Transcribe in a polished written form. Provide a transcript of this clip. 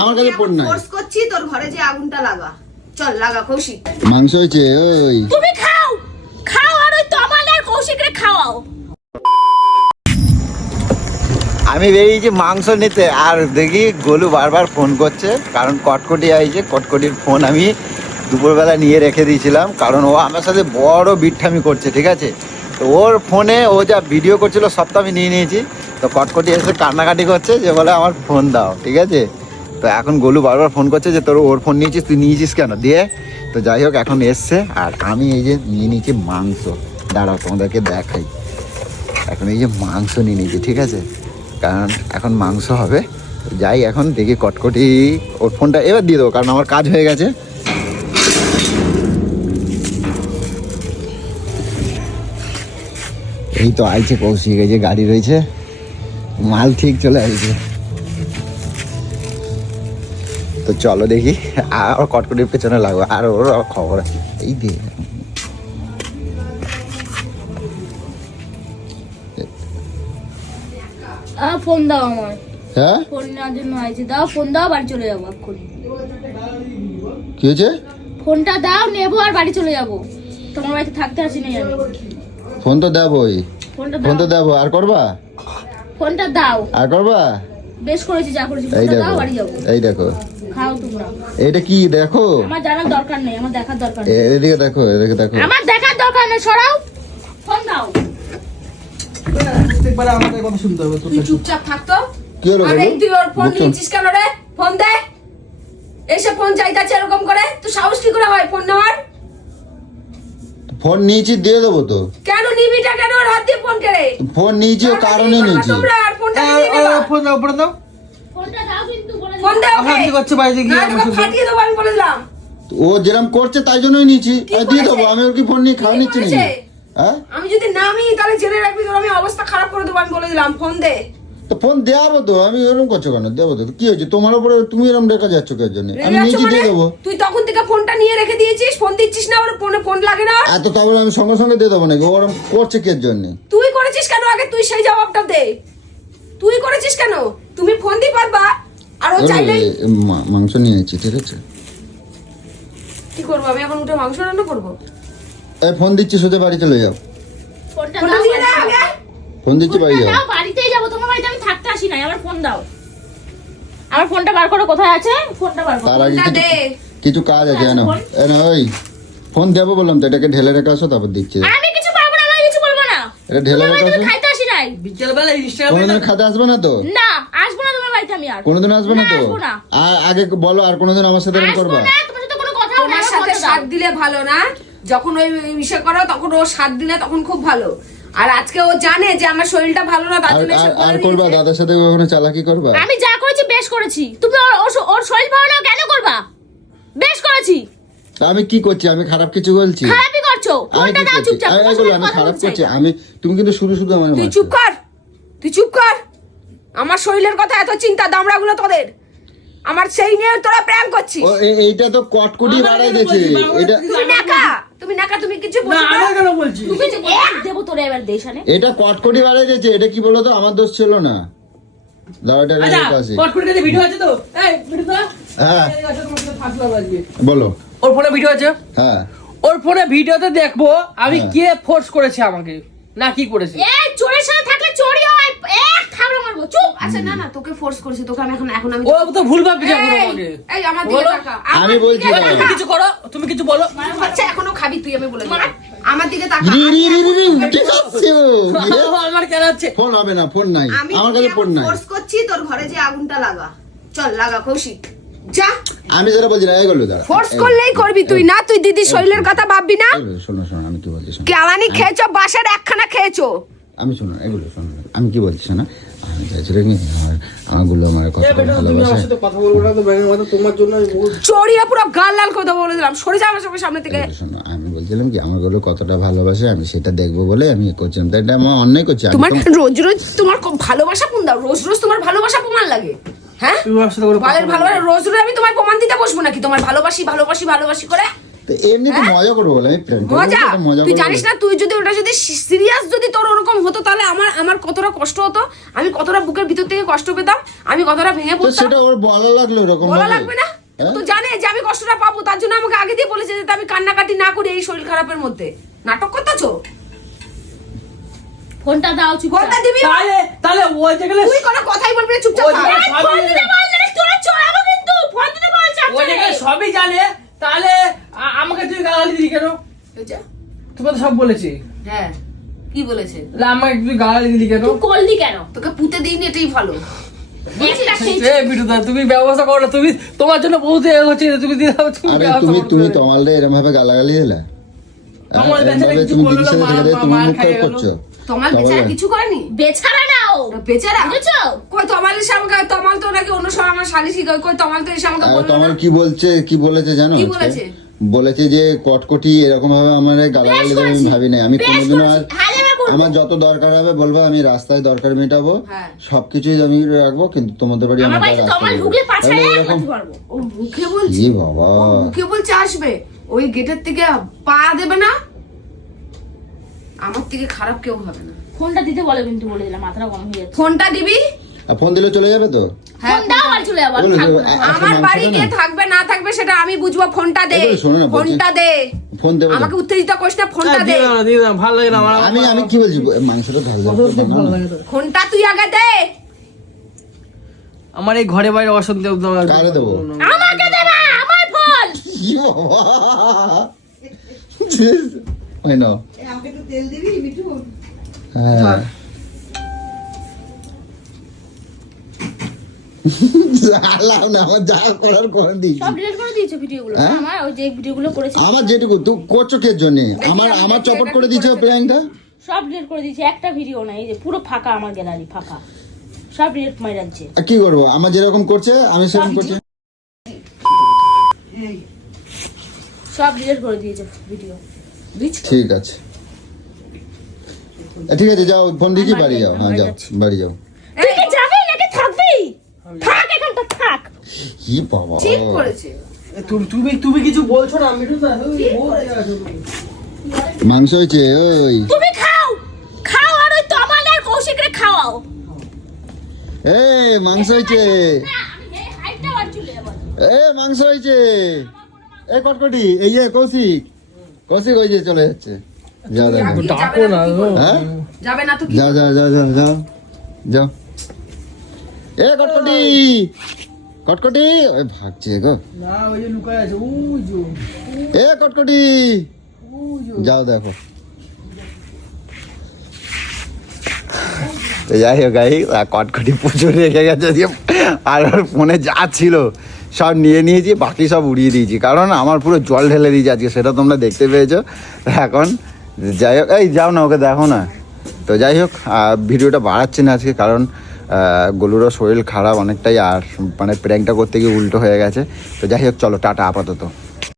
আমার কাছে ফোন নাই। ফোর্স করছি তোর ঘরে যে আগুনটা লাগা। চল লাগা কৌশিক। মাংস হয়েছে ওই। তুমি খাও খাও আর ওই তমাল আর কৌশিকরে খাওয়াও। আমি বেরিয়েছি মাংস নিতে, আর দেখি গোলু বারবার ফোন করছে, কারণ কটকটি আইছে। কটকটির ফোন আমি দুপুরবেলা নিয়ে রেখে দিয়েছিলাম, কারণ ও আমার সাথে বড় বিটঠামি করছে, ঠিক আছে। তো ওর ফোনে ও যা ভিডিও করছিল সব তো আমি নিয়ে নিয়েছি। তো কটকটি এসে কান্নাকাটি করছে যে বলে আমার ফোন দাও, ঠিক আছে। তো এখন গোলু বারবার ফোন করছে যে তোর ওর ফোন নিয়েছিস, তুই নিয়েছিস কেন দিয়ে। তো যাই হোক এখন এসছে, আর আমি এই যে নিয়ে নিয়েছি মাংস। দাঁড়াও তোমাদেরকে দেখাই। এখন এই যে মাংস নিয়ে নিয়েছি, ঠিক আছে, কারণ এখন মাংস হবে। যাই এখন দেখি কটকটি ওর ফোনটা এবার দিয়ে দেবো, কারণ আমার কাজ হয়ে গেছে। এই তো আইছে কৌশিক, এই যে গাড়ি রয়েছে, মাল ঠিক চলে আসছে। তো চলো দেখি, আর কটকটির পেছনে লাগবে, আর ওর খবর আছে। এই দিয়ে ফোন দাও আমার। হ্যাঁ ফোন নেওয়ার জন্য আইছি, দাও ফোন দাও, বাড়ি চলে যাবো এক্ষুনি। কি হয়েছে? ফোনটা দাও, নেবো আর বাড়ি চলে যাবো। তোমার বাড়িতে থাকতে আসি নাই আমি। ফোন তো দেবোই, ফোনটা ফোন তো দাও, দেবো। আর করবা? ফোনটা দাও। আর করবা? বেশ করেছি যা করেছি, এই ফোনটা দেখো, দাও, বাড়ি যাবো। এই দেখো, খাও তোমরা। এইটা কি দেখো? আমার জানার দরকার নেই, আমার দেখার দরকার নেই। এদিকে দেখো, এদিকে দেখো। আমার দেখার দরকার নেই, সরাও। ফোন দাও। প্রত্যেকবার আমাদের কথা শুনতে হবে। তুই চুপচাপ থাকতো। কি হলো আরে বাবু? তুই ওর ফোন বুঝছো? নিয়েছিস কেন রে? ফোন দে। এসে ফোন চাইতাছে এরকম করে, তুই সাহস কি করে হয় ফোন নেওয়ার? ফোন নিয়েছি, দিয়ে দেবো তো। কেন নিবিটা কেন ওর হাত দিয়ে ফোন কেড়ে? ফোন নিয়েছি ও কারণে নিয়েছি। তোমরা আর ফোনটা নিয়ে নেবা। ফোন দাও, ফোন দাও। ফোনটা দাও কিন্তু বলে ফোন দে ওকে। কি করছে বাইরে গিয়ে? না তোকে ফাটিয়ে দেবো আমি বলে দিলাম। ও যেরকম করছে তাই জন্যই নিয়েছি। কি আর দিয়ে করেছে? দেবো, আমি ওর কি ফোন নিয়ে খাওয়া কি নিচ্ছি নাকি? করেছে? হ্যাঁ, আমি যদি নামি তাহলে জেনে রাখবি তোর আমি অবস্থা খারাপ করে দেবো আমি বলে দিলাম। ফোন দে। তো ফোন দেওয়ারও তো, আমি এরকম করছো কেন? দেবো তো। কি হয়েছে তোমার উপরে? তুমি এরকম রেখা যাচ্ছ কে জন্য? আমি রেগে আছো নিয়েছি, মানে? দিয়ে দেবো। তুই তখন থেকে ফোনটা নিয়ে রেখে দিয়েছিস, ফোন দিচ্ছিস না, ওর ফোনে ফোন লাগে না। এত তাহলে আমি সঙ্গে সঙ্গে দিয়ে দেবো নাকি? ওরকম করছে কে জন্য? তুই করেছিস কেন? আগে তুই সেই জবাবটা দে। তুই করেছিস কেন? তুমি ফোন দিয়ে পারবা আর ও চাইলেই মাংস নিয়েছি, ঠিক আছে। কি করবো আমি এখন? উঠে মাংস রান্না করবো? এই ফোন দিচ্ছি, সোজা বাড়ি চলে যাও। ফোনটা ফোনটা দাও, দিয়ে দে আগে। ফোন দিচ্ছি, বাড়ি ফোনটা যাও। দাও, বাড়িতেই যাবো। তোমার বাড়িতে আমি থাকতে আসি নাই। আমার ফোন দাও। আমার ফোনটা বার করো, কোথায় আছে ফোনটা বার করো। তার আগে ফোনটা দে। কিছু কাজ আছে না। ফোন? এ না, ওই ফোন দেবো বললাম তো, এটাকে ঢেলে রেখে আসো, তারপর দিচ্ছি। আমি কিছু পারবো না, আমি কিছু বলবো না। এটা ঢেলে তোমার রেখে বাড়িতে আসো। আমি খাইতে আসি নাই। বিকেল বেলা কোনোদিন খাতে আসবে না তো? না, আসবো না তোমার বাড়িতে আমি আর। কোনোদিন আসবে না তো? আসবো না। আর আগে বলো, আর কোনোদিন আমার সাথে এরকম আসবো করবা? না, তোমার সাথে কোনো কথা হবে না। তোমার সাথে সাথ দিলে ভালো না। যখন ওই ইসে করো তখন ও সাথ দিলে তখন খুব ভালো। আর আজকে ও জানে যে আমার শরীরটা ভালো না, তার আর জন্য এসে আর- বলে আর করবা? দিয়েছে। দাদার সাথে ওখানে চালাকি করবা? আমি যা করেছি বেশ করেছি। তুমি ওর শরীর ভালো না কেন করবা? বেশ করেছি। তা আমি কি করছি? আমি খারাপ কিছু বলছি? খারাপই করছো। আমি ফোনটা কি দাও করছি? চুপচাপ। তোমার এগুলো সাথে আমি কথা খারাপ বলতে চাই করছি? না। আমি, তুমি কিন্তু শুধু আমার তুই চুপ কর, তুই চুপ কর। আমার শরীরের কথা এত চিন্তা দামড়াগুলো তোদের। আমার সেই নিয়ে তোরা প্র্যাঙ্ক করছিস। ও এইটা তো কটকুটি বাড়াই গেছে এটা। তুমি নাকা তুমি কিছু না, বলছো আমার না। কেন বলছিস? তুমি যে এক দেবো তোরে এবার দেশানে। এটা কটকুটি বাড়াই গেছে। এটা কি বলো তো, আমার দোষ ছিল না। দাঁড়াটা আচ্ছা, রেখে আসি। কটকটিতে ভিডিও আছে তো? এই, ভিডিও দাও। হ্যাঁ এই আছে, তোমার সাথে ফাঁসলাম আজকে। বলো। ওর ফোনে ভিডিও আছে? হ্যাঁ ওর ফোনে ভিডিওতে দেখবো আমি হ্যাঁ। কে ফোর্স করেছে আমাকে, না কি করেছে। এই চোরের সাথে থাকলে চোরই হয়। এক থাবড়া মারবো। চুপ। আচ্ছা না না তোকে ফোর্স করেছি, তোকে আমি এখন আমি ও তো ভুল ভাবছে এখন এই, আমাকে। এই আমার দিকে বলো। তাকা। আমি বলছি দিকে না। তাকা। তুমি কিছু করো, তুমি কিছু বলো। আচ্ছা এখনো খাবি তুই, আমি বলে দিলাম। আমার দিকে তাকা। রি রি রি রি রি, উঠে যাচ্ছে ও। আমার কেন আছে? ফোন হবে না, ফোন নাই আমি আমার কাছে, ফোন নাই। ফোর্স করছি তোর ঘরে যে আগুনটা লাগা। চল লাগা কৌশিক যা। আমি যেটা বলছি না, এগুলো দাঁড়া। ফোর্স করলেই করবি তুই, না তুই দিদির শরীরের কথা ভাববি না। শোনো শোনো, আমি কি বলছি শোনো। কেলানি খেয়েছো, বাসার একখানা খেয়েছো। আমি শোনো, এগুলো শোনো, আমি কি বলছি শোনো। আমি চাইছিলাম কি, আমার গুলো আমার কথা তুমি আমার ভালোবাসে। সাথে কথা বলবো না তো, ব্যাঙের মতো তোমার জন্য আমি বলছি। চড়িয়ে পুরো গাল লাল করে দেবো বলে দিলাম। সরে যা আমার চোখের সামনে থেকে। এগুলো শোনো, আমি বলছিলাম কি, আমার গুলো কতটা ভালোবাসে আমি সেটা দেখবো বলে আমি করছিলাম। তাই এটা আমার অন্যায় করছি। আমি তোমার তো- রোজ রোজ তোমার ভালোবাসা কোন দাও? রোজ রোজ তোমার ভালোবাসা প্রমাণ লাগে? হ্যাঁ তুমি আমার সাথে কোনো কথা ভালোর বলবো না। ভালোবাসা রোজ রোজ আমি তোমার প্রমাণ দিতে বসবো নাকি? তোমার ভালোবাসি ভালোবাসি ভালোবাসি করে তো এমনি তো মজা করবো বলে আমি prank করবো, মজা এটা মজা তুই করবো জানিস বলে। না, তুই যদি ওটা যদি সিরিয়াস যদি তোর ওরকম হতো তাহলে আমার কতটা কষ্ট হতো, আমি কতটা বুকের ভিতর থেকে কষ্ট পেতাম, আমি কতটা ভেঙে তো পড়তাম। সেটা ওর বলা লাগলো এরকম বলা ভাবে? লাগবে না? হ্যাঁ? তো জানে যে আমি কষ্টটা পাবো, তার জন্য আমাকে আগে দিয়ে বলেছে যে আমি কান্নাকাটি না করি এই শরীর খারাপের মধ্যে। নাটক করতেছো? ফোনটা দাও চুপ ফোনটা দিবি? তাহলে ওই জায়গায় তুই কোনো কথাই বলবি না, চুপচাপ ওই থাক। জায়গায় ফোন দিতে বল না, তোরা চড়াবো কিন্তু। ফোন দিতে বল ওই জায়গায় সবই জানে, তাহলে আমাকে তুই গালাগালি দিলি কেন? বুঝছো? তোকে তো সব বলেছি, হ্যাঁ, কি বলেছে? তাহলে আমাকে তুই গালাগালি দিলি কেন? তুই করলি কেন? তোকে পুঁতে দিইনি, এটাই ভালো। একটা সেই এ বিটুদা, তুমি ব্যবস্থা করো না, তুমি তোমার জন্য বহুত এ হচ্ছে, তুমি দিয়ে দাও, তুমি আরে ব্যবস্থা তুমি করতে তুমি হবে। তমালরে এরকম ভাবে গালাগালি দিলে? তমাল এরম বেচারা ভাবে কিছু তুমি করলো দিদির না, সাথে থেকে তুমি মার মুখ খাইয়ে খারাপ গেলো। করছো। তোমার তমাল বেচারা না। কিছু করেনি? বেচারা নাও। বেচারা বুঝেছো? কই তমালের সামনে, তমাল তো নাকি অন্য সময় আমার শালিশি কই, কই তমাল তো এসে আমাকে আর বললো তমাল না। কি বলছে, কি বলেছে জানো? কি আজকে? বলেছে? বলেছে যে কটকটি এরকম ভাবে আমার গালাগালি দেবে আমি ভাবি নাই, আমি বেশ কোনোদিনও আর করেছি। হালে আমি বলবো। আমার যত দরকার হবে বলবো, আমি রাস্তায় দরকার মেটাবো, হ্যাঁ। সবকিছুই আমি রাখবো, কিন্তু তোমাদের বাড়ি আমার আমার বাড়িতে রাস্তায় তোমার যাবো। ঢুকলে পাছায় তাহলে এক এরকম লাথি মারবো। ও মুখে বলছে, ই বাবা, ও মুখে বলছে আসবে, ওই গেটের থেকে পা দেবে না, আমার থেকে খারাপ কেউ হবে না। ফোনটা দিতে বলে কিন্তু, বলে দিলাম মাথাটা গরম হয়ে যাচ্ছে। ফোনটা দিবি? আর ফোন দিলে চলে যাবে তো? হ্যাঁ, ফোন দাও আর চলে যাবো, আমি বলো, থাকবো না। আচ্ছা, আমার মাংসটা বাড়ি কে না? থাকবে না থাকবে সেটা আমি বুঝবো, ফোনটা দে। এবারে শোনো না, বলছি- ফোনটা দে, ফোন দেবে তো? আমাকে উত্তেজিত করিস না, ফোনটা দে। দিয়ে দাও না, দিয়ে দাও না, ভালো লাগে না আমার। আমি কি বলছি, মাংসটা ভালো কত লাগবে, খুব ভালো বানাও। লাগে তো। ফোনটা তুই আগে দে। আমার এই ঘরে বাইরে অশান্তি একদম আর- কারে দেবো? আমাকে দেবা আমার ফোন। ই বাবা, ওই নাও। হ্যাঁ। জ্বালাও না, আমার যা করার করে দিয়েছি। সব ডিলিট করে দিয়েছো ভিডিওগুলো? হ্যাঁ? আমার ওই যে ভিডিওগুলো করেছি আমার যেটুকু তুই করছো কে জন্য, আমার চপট করে দিয়েছো প্ল্যানটা। সব ডিলিট করে দিয়েছি, একটা ভিডিও নাই, এই যে পুরো ফাঁকা আমার গ্যালারি, ফাঁকা, সব ডিলিট মাই যাচ্ছে। আর কি করবো, আমার যেরকম করছে আমি সেরকম করছি। সব ডিলিট করে দিয়েছে ভিডিও। ঠিক আছে, ঠিক আছে, যাও ফোন দিয়েছি, বাড়ি যাও। হ্যাঁ যাও, বাড়ি যাও। তুই কি যাবি নাকি থাকবি? থাক এখানটা থাক। কি বাবা, ঠিক করেছে। এ, তুমি কিছু বলছো না, বিটুদা, ওই বহুত এ আছো তুমি। মাংস হয়েছে ওই। তুমি খাও, খাও আর ওই তমাল আর কৌশিকরে খাওয়াও। এই মাংস হয়েছে, না, আমি এই হাইটটা আর চলে যাবো। মাংস হয়েছে। এই কটকটি, এই যে কৌশিক, কৌশিক ওই যে চলে যাচ্ছে। যাও দেখো। যাবে ডাকো না, কি করবো? হ্যাঁ, যাবে না তো কি? যাও যাও যাও যাও যাও যাও। কটকটি, কটকটি, ওই ভাগছে গো। না, ওই যে লুকায় আছে, ওই যে, কটকটি, ওই যে। যাও দেখো। তো যাই হোক গাই, কটকটি প্রচুর রেখে গেছে দিয়ে, আর ওর ফোনে যা ছিল সব নিয়ে নিয়েছি, বাকি সব উড়িয়ে দিয়েছি, কারণ আমার পুরো জল ঢেলে দিয়েছি আজকে, সেটা তোমরা দেখতে পেয়েছো। এখন যাই হোক, এই যাও না, ওকে দেখো না। তো যাই হোক, ভিডিওটা বাড়াচ্ছি না আজকে, কারণ গোলুরও শরীর খারাপ অনেকটাই, আর মানে প্র্যাঙ্কটা করতে গিয়ে উল্টো হয়ে গেছে। তো যাই হোক, চলো টাটা আপাতত।